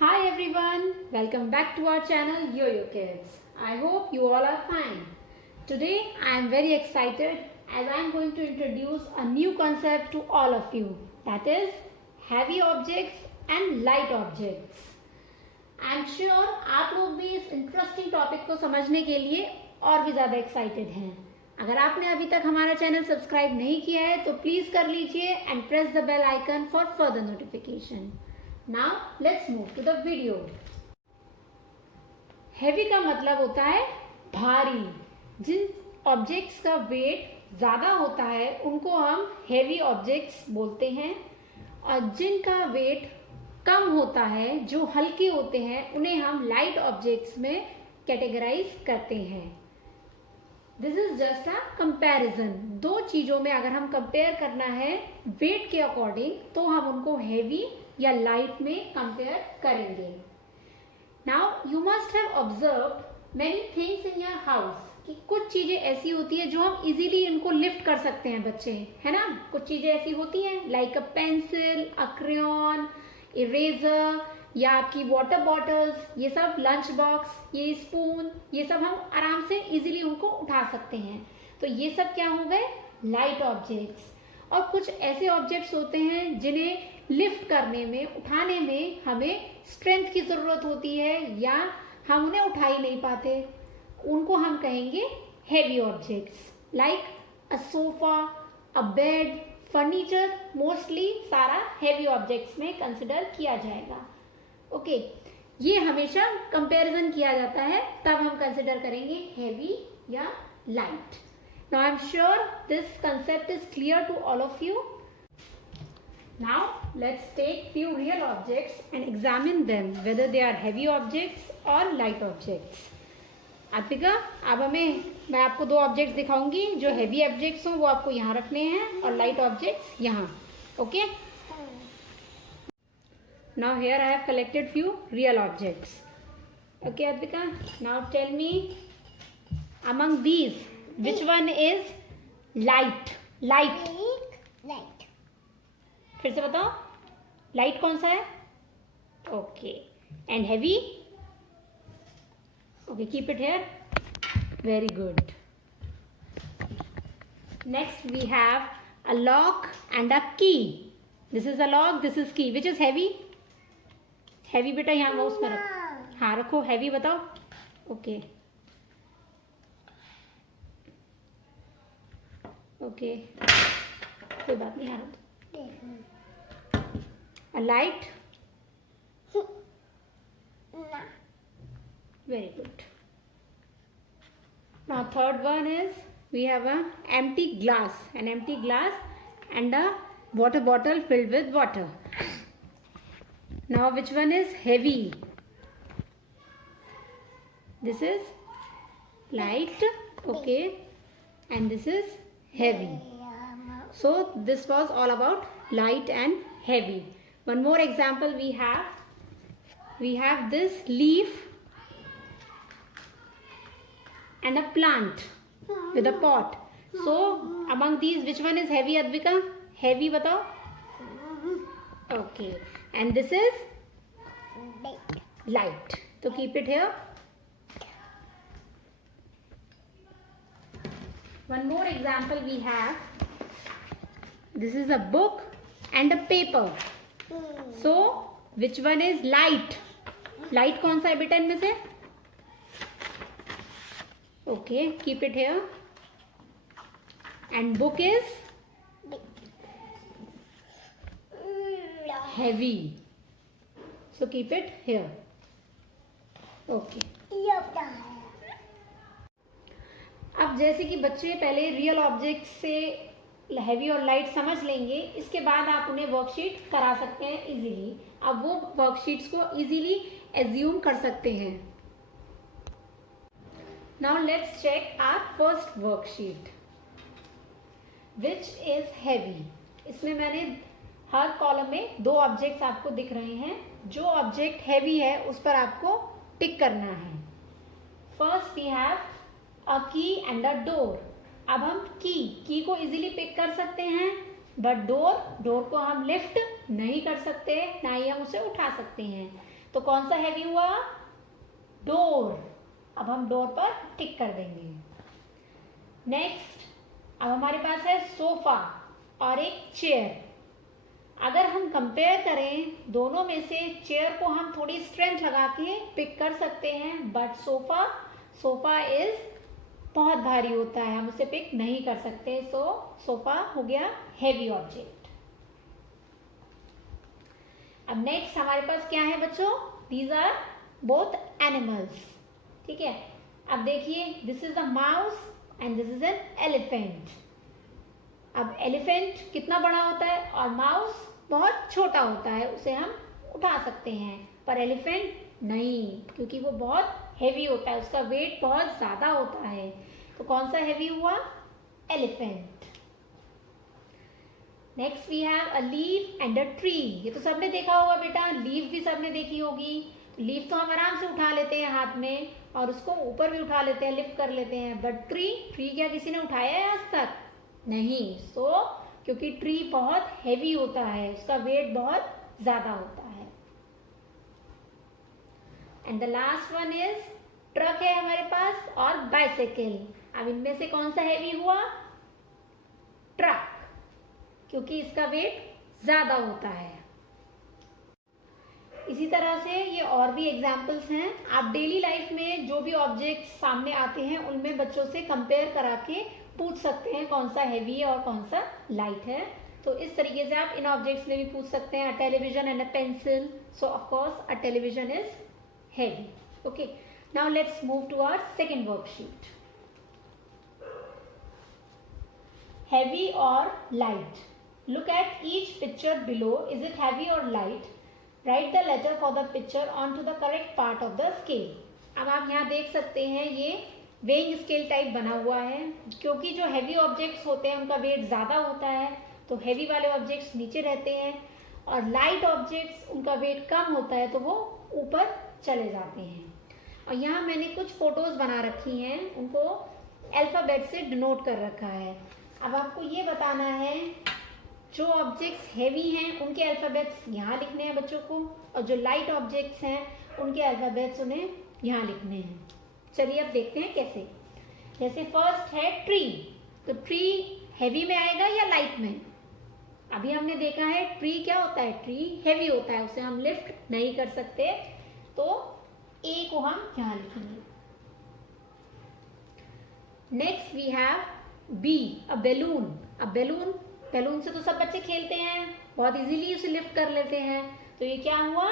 Hi everyone, welcome back to our channel Yo-Yo Kids. I hope you all are fine. Today I am very excited as I am going to introduce a new concept to all of you, that is heavy objects and light objects. I am sure आप लोग भी इस interesting topic को समझने के लिए और भी ज़्यादा एक्साइटेड हैं. अगर आपने अभी तक हमारा चैनल सब्सक्राइब नहीं किया है तो प्लीज़ कर लीजिए and press the bell icon for further notification. Now let's move to the video. Heavy का मतलब होता है भारी. जिन ऑब्जेक्ट्स का वेट ज़्यादा होता है उनको हम हेवी ऑब्जेक्ट्स बोलते हैं और जिनका वेट कम होता है, जो हल्के होते हैं, उन्हें हम लाइट ऑब्जेक्ट्स में कैटेगराइज करते हैं. This is just a comparison. दो चीज़ों में अगर हम कंपेयर करना है वेट के अकॉर्डिंग तो हम उनको हेवी या लाइट में कंपेयर करेंगे. Now you must have observed many things in your house कि कुछ चीजें ऐसी होती है जो हम इजीली इनको लिफ्ट कर सकते हैं बच्चे, है ना. कुछ चीजें ऐसी होती हैं like a pencil, a crayon, eraser या आपकी वाटर बॉटल्स, ये सब लंच बॉक्स, ये स्पून, ये सब हम आराम से इजीली उनको उठा सकते हैं. तो ये सब क्या हो गए? Light objects. और कुछ ऐसे ऑब्जेक्ट्स होते हैं जिन्हें लिफ्ट करने में, उठाने में हमें स्ट्रेंथ की ज़रूरत होती है या हम उन्हें उठा ही नहीं पाते. उनको हम कहेंगे हेवी ऑब्जेक्ट्स. लाइक अ सोफा, अ बेड, फर्नीचर, मोस्टली सारा हेवी ऑब्जेक्ट्स में कंसिडर किया जाएगा. ओके, ये हमेशा कंपैरिजन किया जाता है, तब हम कंसिडर करेंगे हेवी या light. Now I am sure this concept is clear to all of you. Now let's take few real objects and examine them whether they are heavy objects or light objects. Arpika, अब मैं आपको दो objects दिखाऊंगी. जो heavy objects हों वो आपको यहाँ रखने हैं और लाइट ऑब्जेक्ट्स यहाँ. Okay. Now here I have collected few real objects. Okay, Arpika. Now tell me among these which one is light? Light. फिर से बताओ, लाइट कौन सा है? Okay. And heavy? Okay, keep it here. Very good. Next we have a lock and a key. This is a lock, this is key. Which is heavy? Heavy बेटा यहाँ mouse में रखो. हाँ रखो. हेवी बताओ. ओके. ओके, कोई बात नहीं. हाँ, a light? Very good. Now third one is we have a empty glass, an empty glass and a water bottle filled with water. Now which one is heavy? This is light, okay, and this is heavy. So this was all about light and heavy. One more example we have this leaf and a plant with a pot. So among these which one is heavy, Advika? Heavy batao. Okay, and this is light. So keep it here. One more example we have. This is a book and a paper. So which one is light? Light कौन सा है बेटा इनमें से? Okay, keep it here. And book is heavy. So keep it here. Okay. अब जैसे कि बच्चे पहले रियल ऑब्जेक्ट से हैवी और लाइट समझ लेंगे, इसके बाद आप उन्हें वर्कशीट करा सकते हैं इजीली. अब वो वर्कशीट्स को इजीली एज्यूम कर सकते हैं. Now let's check our first worksheet which is heavy. इसमें मैंने हर कॉलम में दो ऑब्जेक्ट्स आपको दिख रहे हैं. जो ऑब्जेक्ट हैवी है उस पर आपको टिक करना है. फर्स्ट वी हैव अ की एंड अ डोर. अब हम की को इजीली पिक कर सकते हैं, बट डोर को हम लिफ्ट नहीं कर सकते, ना ही हम उसे उठा सकते हैं. तो कौन सा हैवी हुआ? डोर। अब हम डोर पर टिक कर देंगे। नेक्स्ट, अब हमारे पास है सोफा और एक चेयर। अगर हम कंपेयर करें दोनों में से, चेयर को हम थोड़ी स्ट्रेंथ लगा के पिक कर सकते हैं, बट सोफा इज बहुत भारी होता है, हम उसे पिक नहीं कर सकते। सो सोफा हो गया हेवी ऑब्जेक्ट। अब नेक्स्ट हमारे पास क्या है बच्चों? These are both animals. ठीक है, अब देखिए, this is a mouse and this is an elephant. अब एलिफेंट कितना बड़ा होता है और माउस बहुत छोटा होता है, उसे हम उठा सकते हैं, पर एलिफेंट नहीं, क्योंकि वो बहुत हेवी होता है, उसका वेट बहुत ज्यादा होता है। तो कौन सा हेवी हुआ? Elephant. Next we have a leaf and a tree. ये तो सबने देखा होगा बेटा, लीफ भी सबने देखी होगी। तो लीफ तो हम आराम से उठा लेते हैं हाथ में और उसको ऊपर भी उठा लेते हैं, लिफ्ट कर लेते हैं, बट ट्री क्या किसी ने उठाया है आज तक? नहीं। क्योंकि ट्री बहुत हेवी होता है, उसका वेट बहुत ज्यादा होता है। And the last one is truck है हमारे पास और बाइसाइकिल। अब इनमें से कौन सा हेवी हुआ? ट्रक, क्योंकि इसका वेट ज्यादा होता है। इसी तरह से ये और भी एग्जाम्पल्स हैं। आप डेली लाइफ में जो भी ऑब्जेक्ट्स सामने आते हैं उनमें बच्चों से कंपेयर करा के पूछ सकते हैं कौन सा हैवी है और कौन सा लाइट है। तो इस तरीके से आप इन ऑब्जेक्ट्स में भी पूछ सकते हैं। A television and a pencil, so of course a television is heavy. Okay, now let's move to our second worksheet. Heavy और light. Look at each picture below, is it heavy और light? Write the letter for the picture on to the correct part of the scale. अब आप यहाँ देख सकते हैं ये weighing scale type बना हुआ है, क्योंकि जो हैवी ऑब्जेक्ट्स होते हैं उनका वेट ज्यादा होता है, तो हैवी वाले ऑब्जेक्ट्स नीचे रहते हैं और लाइट ऑब्जेक्ट्स उनका वेट कम होता है तो वो ऊपर चले जाते हैं। और यहाँ मैंने कुछ फोटोज बना रखी हैं, उनको अल्फाबेट से डिनोट कर रखा है। अब आपको ये बताना है जो ऑब्जेक्ट्स हैवी हैं उनके अल्फाबेट्स यहाँ लिखने हैं बच्चों को, और जो लाइट ऑब्जेक्ट्स हैं उनके अल्फाबेट्स उन्हें यहाँ लिखने हैं। चलिए अब देखते हैं कैसे। जैसे फर्स्ट है ट्री, तो ट्री हैवी में आएगा या लाइट में? अभी हमने देखा है ट्री क्या होता है, ट्री हैवी होता है, उसे हम लिफ्ट नहीं कर सकते, तो ए को हम यहाँ लिखेंगे। Next we have B, a balloon. Balloon से तो सब बच्चे खेलते हैं, बहुत इजीली उसे लिफ्ट कर लेते हैं, तो ये क्या हुआ?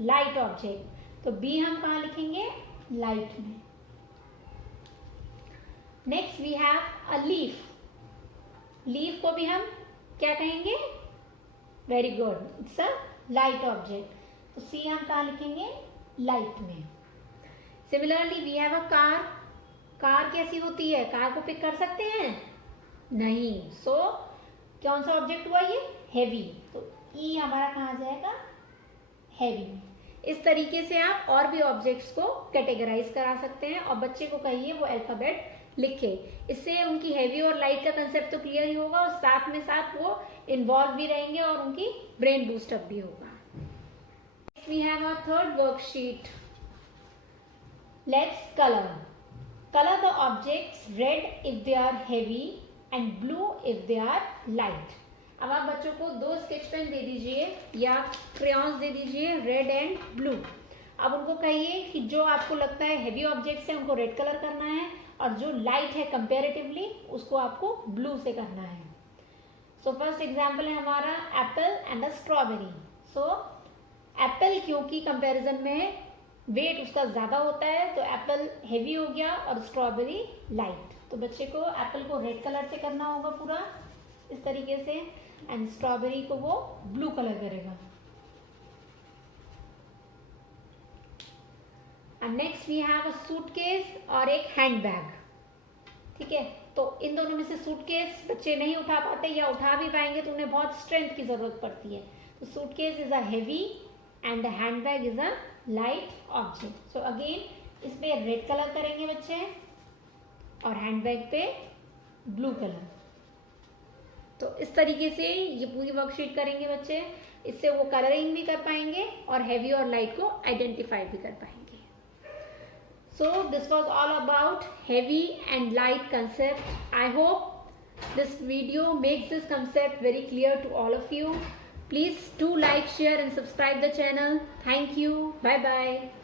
Light object. तो बी हम कहाँ लिखेंगे? लाइट में। Next we have a leaf को भी हम क्या कहेंगे? Very good, it's a light object, तो सी हम कहाँ लिखेंगे? लाइट में। Similarly we have a car कैसी होती है? कार को पिक कर सकते हैं? नहीं। सो कौन सा ऑब्जेक्ट हुआ ये? हैवी, तो ई हमारा कहाँ जाएगा? हैवी। इस तरीके से आप और भी ऑब्जेक्ट्स को कैटेगराइज करा सकते हैं और बच्चे को कहिए वो अल्फाबेट लिखे। इससे उनकी हैवी और लाइट का कंसेप्ट तो क्लियर ही होगा और साथ में साथ वो इन्वॉल्व भी रहेंगे और उनकी ब्रेन बूस्टअप भी होगा। Next we have our third worksheet. Let's colour the objects red if they are heavy and blue if they are light. अब आप बच्चों को 2 स्केच पेन दे दीजिए या क्रेयॉन्स दे दीजिए, रेड एंड ब्लू। अब उनको कहिए कि जो आपको लगता है हैवी ऑब्जेक्ट्स है उनको रेड कलर करना है और जो लाइट है कंपेरेटिवली उसको आपको ब्लू से करना है। सो फर्स्ट एग्जाम्पल है हमारा Apple and a strawberry. So Apple क्योंकि कंपेरिजन में वेट उसका ज्यादा होता है तो एप्पल हैवी हो गया और स्ट्रॉबेरी लाइट। तो बच्चे को एप्पल को रेड कलर से करना होगा पूरा इस तरीके से, एंड स्ट्रॉबेरी को वो ब्लू कलर करेगा। And next we have a suitcase और एक हैंडबैग। ठीक है, तो इन दोनों में से सूटकेस बच्चे नहीं उठा पाते या उठा भी पाएंगे तो उन्हें बहुत स्ट्रेंथ की जरूरत पड़ती है। तो suitcase is a heavy and the handbag is a light object. So again इस पे रेड कलर करेंगे बच्चे और हैंडबैग पे ब्लू कलर। तो इस तरीके से ये पूरी वर्कशीट करेंगे बच्चे, इससे वो कलरिंग भी कर पाएंगे और हैवी और लाइट को आइडेंटिफाई भी कर पाएंगे। So this was all about heavy and light concept. I hope this video makes this concept very clear to all of you. Please do like, share and subscribe the channel. Thank you. Bye bye.